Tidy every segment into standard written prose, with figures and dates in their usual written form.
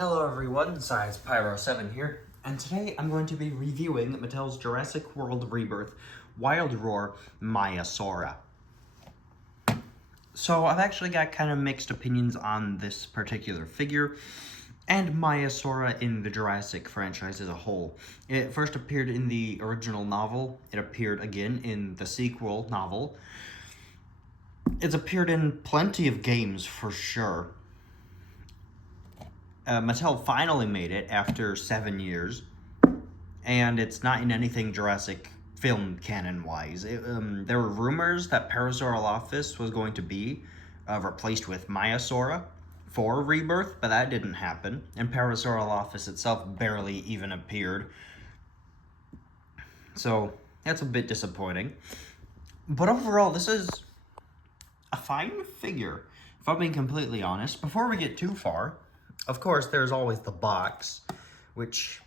Hello everyone, Size Pyro7 here, and today I'm going to be reviewing Mattel's Jurassic World Rebirth Wild Roar Maiasaura. So I've actually got kind of mixed opinions on this particular figure, and Maiasaura in the Jurassic franchise as a whole. It first appeared in the original novel, it appeared again in the sequel novel. It's appeared in plenty of games for sure. Mattel finally made it after 7 years, and it's not in anything Jurassic film canon-wise. There were rumors that Parasaurolophus was going to be replaced with Maiasaura for Rebirth, but that didn't happen, and Parasaurolophus itself barely even appeared. So, that's a bit disappointing. But overall, this is a fine figure, if I'm being completely honest. Before we get too far, of course, there's always the box, which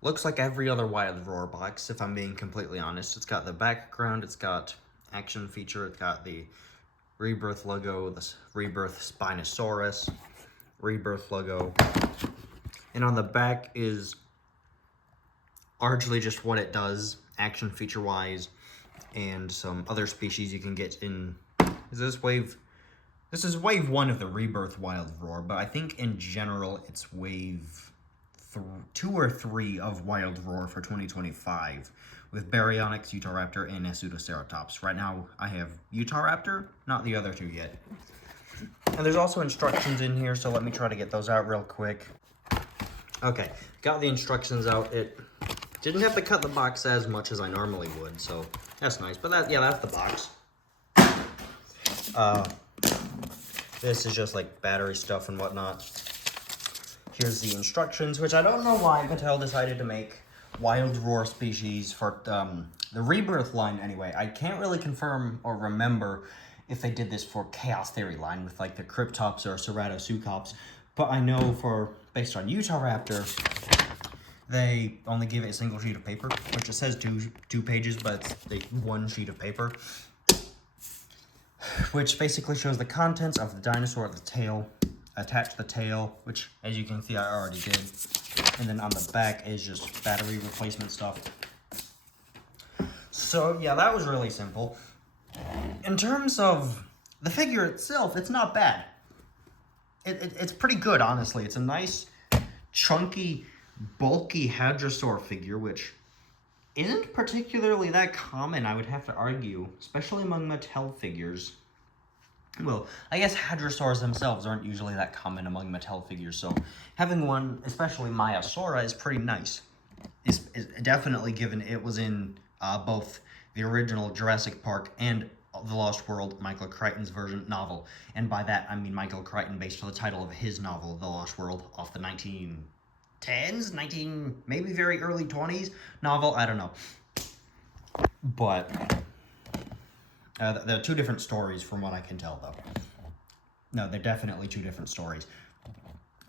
looks like every other Wild Roar box, if I'm being completely honest. It's got the background, it's got action feature, it's got the Rebirth logo, the Rebirth Spinosaurus, Rebirth logo. And on the back is largely just what it does, action feature-wise, and some other species you can get in. This is wave 1 of the Rebirth Wild Roar, but I think in general it's wave 2 or 3 of Wild Roar for 2025, with Baryonyx, Utahraptor, and a Pseudoceratops. Right now I have Utahraptor, not the other two yet. And there's also instructions in here, so let me try to get those out real quick. Okay, got the instructions out. It didn't have to cut the box as much as I normally would, so that's nice. But that's the box. This is just like battery stuff and whatnot. Here's the instructions, which I don't know why Mattel decided to make Wild Roar species for the Rebirth line anyway. I can't really confirm or remember if they did this for Chaos Theory line with like the Cryptops or Ceratopsuchops, but I know based on Utahraptor, they only give it a single sheet of paper, which it says two pages, but it's one sheet of paper, which basically shows the contents of the dinosaur at the tail, attach the tail, which, as you can see, I already did, and then on the back is just battery replacement stuff. So, yeah, that was really simple. In terms of the figure itself, it's not bad. It's pretty good, honestly. It's a nice, chunky, bulky hadrosaur figure, which isn't particularly that common, I would have to argue, especially among Mattel figures. Well, I guess hadrosaurs themselves aren't usually that common among Mattel figures, so having one, especially Maiasaura, is pretty nice. It's definitely, given it was in both the original Jurassic Park and The Lost World, Michael Crichton's version novel. And by that, I mean Michael Crichton based on the title of his novel, The Lost World, off the 1910s, maybe very early 20s novel, I don't know. But there are two different stories from what I can tell, though. No, they're definitely two different stories.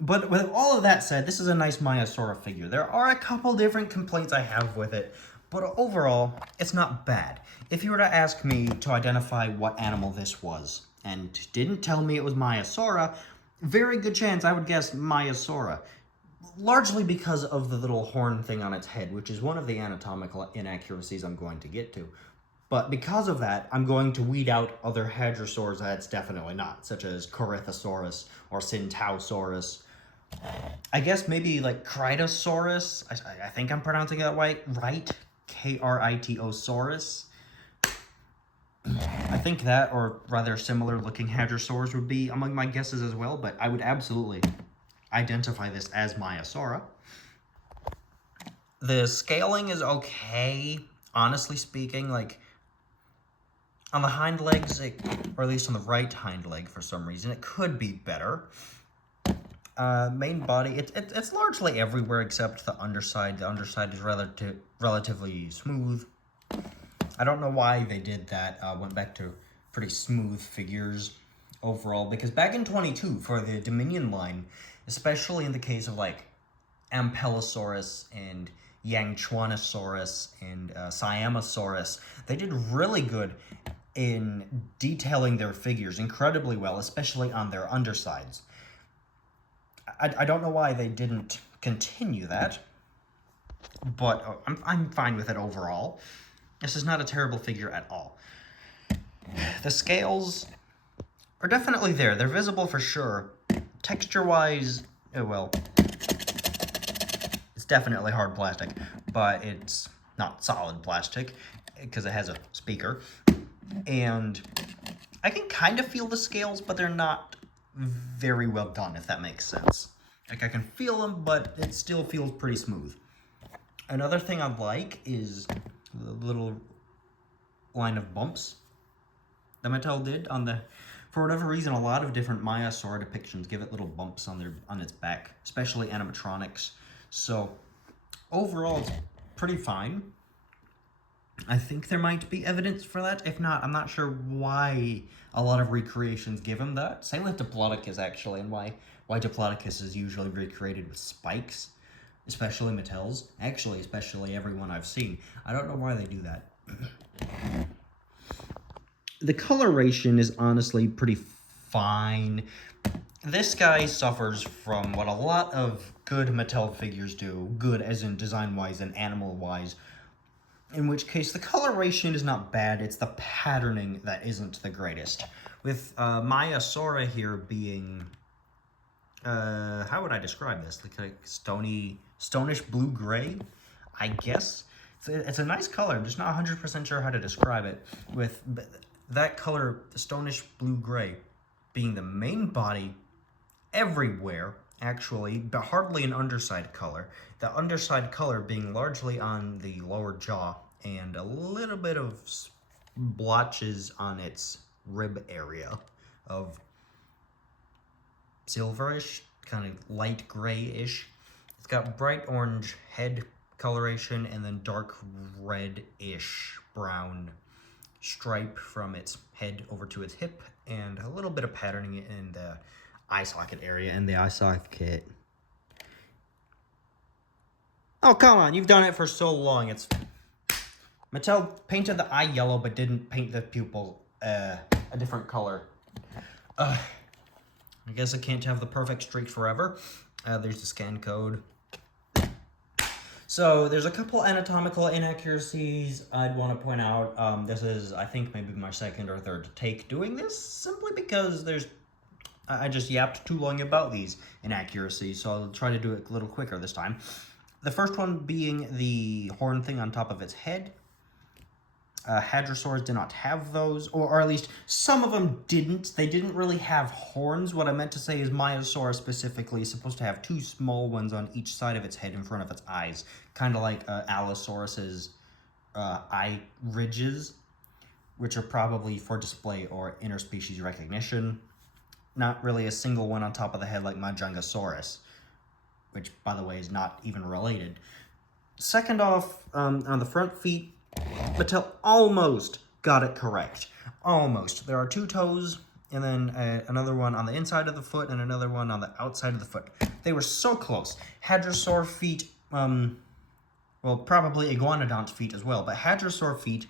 But with all of that said, this is a nice Maiasaura figure. There are a couple different complaints I have with it, but overall, it's not bad. If you were to ask me to identify what animal this was, and didn't tell me it was Maiasaura, very good chance I would guess Maiasaura. Largely because of the little horn thing on its head, which is one of the anatomical inaccuracies I'm going to get to. But because of that, I'm going to weed out other hadrosaurs that it's definitely not, such as Corythosaurus or Centausaurus. I guess maybe like Kritosaurus. I think I'm pronouncing that right. Kritosaurus. I think that, or rather similar looking hadrosaurs, would be among my guesses as well, but I would absolutely identify this as Maiasaura. The scaling is okay, honestly speaking. Like, on the hind legs, or at least on the right hind leg for some reason, it could be better. Main body, it's largely everywhere except the underside. The underside is relatively smooth. I don't know why they did that. Went back to pretty smooth figures overall, because back in 22 for the Dominion line, especially in the case of like Ampelosaurus and Yangchuanosaurus and Siamosaurus, they did really good in detailing their figures incredibly well, especially on their undersides. I don't know why they didn't continue that, but I'm fine with it overall. This is not a terrible figure at all. The scales are definitely there. They're visible for sure. Texture-wise, well, it's definitely hard plastic, but it's not solid plastic because it has a speaker. And I can kind of feel the scales, but they're not very well done, if that makes sense. Like, I can feel them, but it still feels pretty smooth. Another thing I like is the little line of bumps that Mattel did on the... For whatever reason, a lot of different Maiasaura depictions give it little bumps on its back, especially animatronics. So, overall, it's pretty fine. I think there might be evidence for that. If not, I'm not sure why a lot of recreations give him that. Same with Diplodocus, actually, and why Diplodocus is usually recreated with spikes, especially Mattel's. Actually, especially everyone I've seen. I don't know why they do that. The coloration is honestly pretty fine. This guy suffers from what a lot of good Mattel figures do. Good as in design-wise and animal-wise. In which case, the coloration is not bad, it's the patterning that isn't the greatest. With Maiasaura here being, how would I describe this? Like stonish blue-gray, I guess? It's a nice color, I'm just not 100% sure how to describe it. With that color, stonish blue-gray, being the main body everywhere, actually, but hardly an underside color. The underside color being largely on the lower jaw and a little bit of blotches on its rib area of silverish, kind of light grayish. It's got bright orange head coloration and then dark reddish brown stripe from its head over to its hip and a little bit of patterning in the eye socket area and the eye socket. Oh, come on, you've done it for so long. It's Mattel painted the eye yellow but didn't paint the pupil a different color. I guess I can't have the perfect streak forever. There's the scan code. So there's a couple anatomical inaccuracies I'd want to point out. This is, I think, maybe my second or third take doing this, simply because I just yapped too long about these inaccuracies, so I'll try to do it a little quicker this time. The first one being the horn thing on top of its head. Hadrosaurs did not have those, or at least some of them didn't. They didn't really have horns. What I meant to say is Maiasaura specifically is supposed to have two small ones on each side of its head in front of its eyes, kind of like Allosaurus's eye ridges, which are probably for display or interspecies recognition. Not really a single one on top of the head like Majungasaurus, which, by the way, is not even related. Second off, on the front feet, Mattel almost got it correct. Almost. There are two toes, and then another one on the inside of the foot, and another one on the outside of the foot. They were so close. Hadrosaur feet, well, probably Iguanodont feet as well, but Hadrosaur feet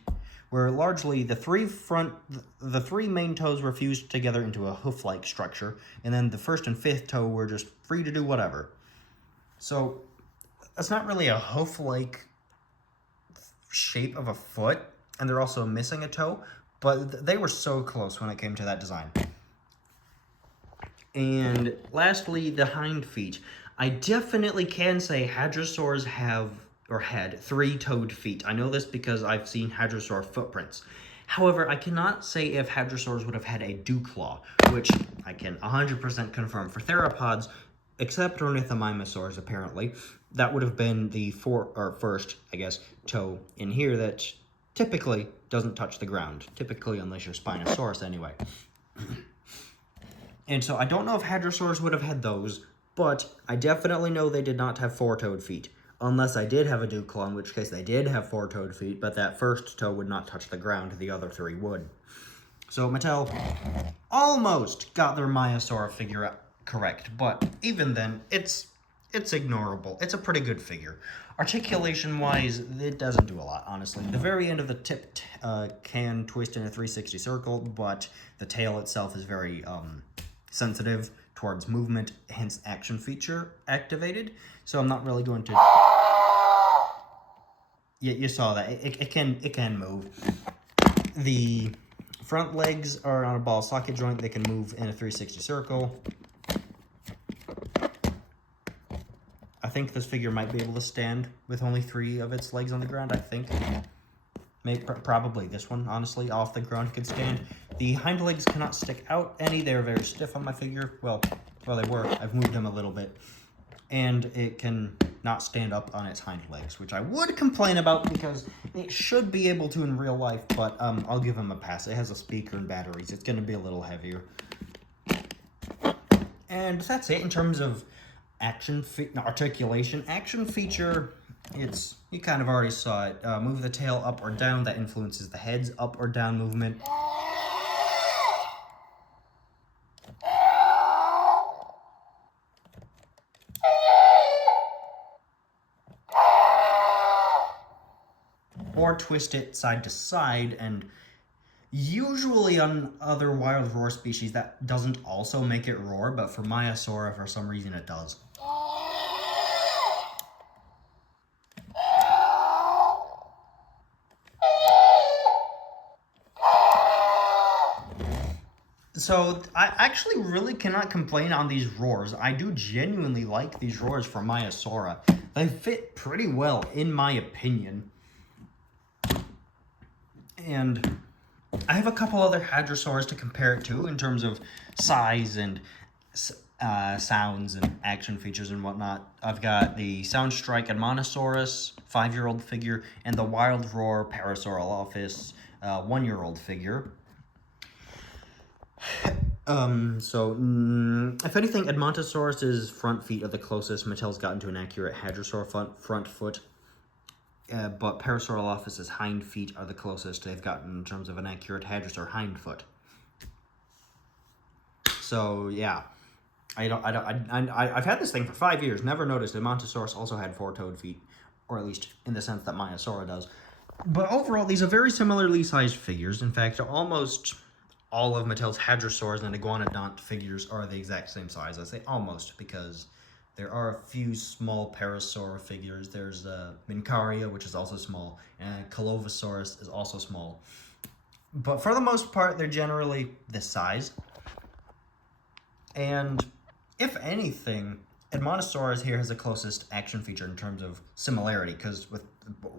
were largely the three main toes were fused together into a hoof-like structure, and then the first and fifth toe were just free to do whatever. So, that's not really a hoof-like shape of a foot, and they're also missing a toe, but they were so close when it came to that design. And lastly, the hind feet. I definitely can say hadrosaurs had three-toed feet. I know this because I've seen hadrosaur footprints. However, I cannot say if hadrosaurs would have had a dew claw, which I can 100% confirm for theropods, except Ornithomimosaurs, apparently. That would have been the first, I guess, toe in here that typically doesn't touch the ground. Typically, unless you're Spinosaurus anyway. And so I don't know if hadrosaurs would have had those, but I definitely know they did not have four-toed feet. Unless I did have a dew claw, in which case they did have four-toed feet, but that first toe would not touch the ground, the other three would. So Mattel almost got their Maiasaura figure correct, but even then, it's ignorable. It's a pretty good figure. Articulation-wise, it doesn't do a lot, honestly. The very end of the tip can twist in a 360 circle, but the tail itself is very sensitive towards movement, hence action feature activated. So I'm not really going to... Yeah, you saw that. It can move. The front legs are on a ball socket joint. They can move in a 360 circle. I think this figure might be able to stand with only 3 of its legs on the ground, I think. Maybe, probably this one, honestly, off the ground could stand. The hind legs cannot stick out any. They're very stiff on my figure. Well, they were. I've moved them a little bit. And it can not stand up on its hind legs, which I would complain about because it should be able to in real life, but I'll give him a pass. It has a speaker and batteries. It's going to be a little heavier. And that's it in terms of articulation. Action feature, you kind of already saw it. Move the tail up or down. That influences the head's up or down movement. Or twist it side to side, and usually on other wild roar species that doesn't also make it roar, but for Maiasaura, for some reason it does. So I actually really cannot complain on these roars. I do genuinely like these roars for Maiasaura. They fit pretty well, in my opinion. And I have a couple other hadrosaurs to compare it to in terms of size and sounds and action features and whatnot. I've got the Soundstrike Admonosaurus 5-year-old figure and the Wild Roar Parasaurolophus 1-year-old figure. If anything, Edmontosaurus's front feet are the closest Mattel's gotten to an accurate hadrosaur front foot. But Parasaurolophus's hind feet are the closest they've gotten in terms of an accurate hadrosaur hind foot. So yeah, I've had this thing for 5 years. Never noticed Edmontosaurus also had 4-toed feet, or at least in the sense that Maiasaura does. But overall, these are very similarly sized figures. In fact, almost all of Mattel's hadrosaurs and iguanodont figures are the exact same size. I say almost because there are a few small parasaur figures. There's Mincaria, which is also small, and Colovosaurus is also small. But for the most part, they're generally this size. And if anything, Edmontosaurus here has the closest action feature in terms of similarity, because with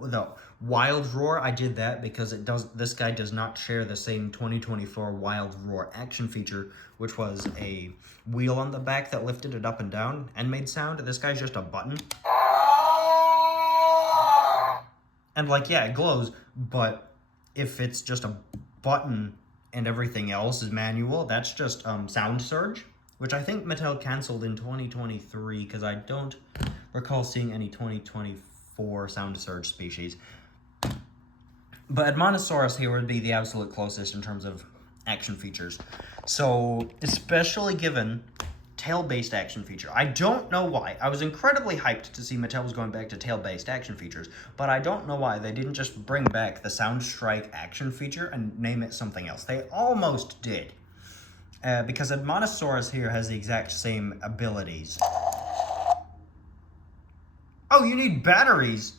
the Wild Roar, I did that because this guy does not share the same 2024 Wild Roar action feature, which was a wheel on the back that lifted it up and down and made sound. This guy's just a button. And yeah, it glows, but if it's just a button and everything else is manual, that's just sound surge, which I think Mattel canceled in 2023 because I don't recall seeing any 2024 sound surge species. But Edmontosaurus here would be the absolute closest in terms of action features. So, especially given tail-based action feature. I don't know why. I was incredibly hyped to see Mattel was going back to tail-based action features, but I don't know why they didn't just bring back the Soundstrike action feature and name it something else. They almost did. Because Edmontosaurus here has the exact same abilities. Oh, you need batteries!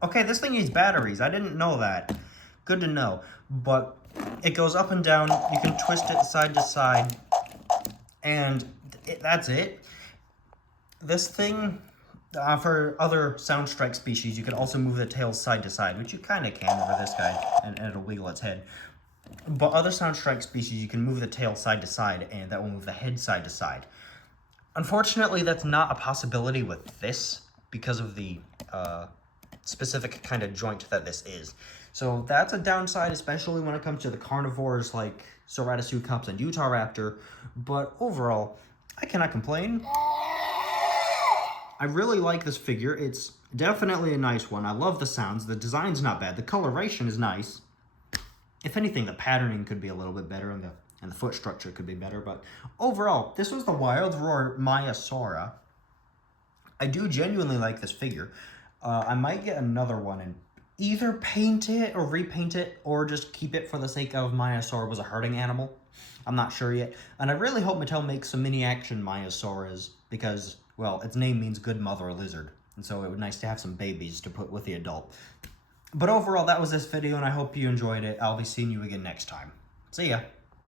Okay, this thing needs batteries. I didn't know that. Good to know. But it goes up and down. You can twist it side to side. And that's it. This thing, for other Soundstrike species, you can also move the tail side to side, which you kind of can for this guy, and it'll wiggle its head. But other Soundstrike species, you can move the tail side to side, and that will move the head side to side. Unfortunately, that's not a possibility with this, because of the specific kind of joint that this is. So that's a downside, especially when it comes to the carnivores like Ceratosuchops and Utahraptor. But overall, I cannot complain. I really like this figure. It's definitely a nice one. I love the sounds. The design's not bad. The coloration is nice. If anything, the patterning could be a little bit better, and the foot structure could be better. But overall, this was the Wild Roar Maiasaura. I do genuinely like this figure. I might get another one and either paint it or repaint it or just keep it for the sake of Maiasaura was a herding animal. I'm not sure yet. And I really hope Mattel makes some mini-action Maiasauras because, well, its name means good mother lizard. And so it would be nice to have some babies to put with the adult. But overall, that was this video, and I hope you enjoyed it. I'll be seeing you again next time. See ya.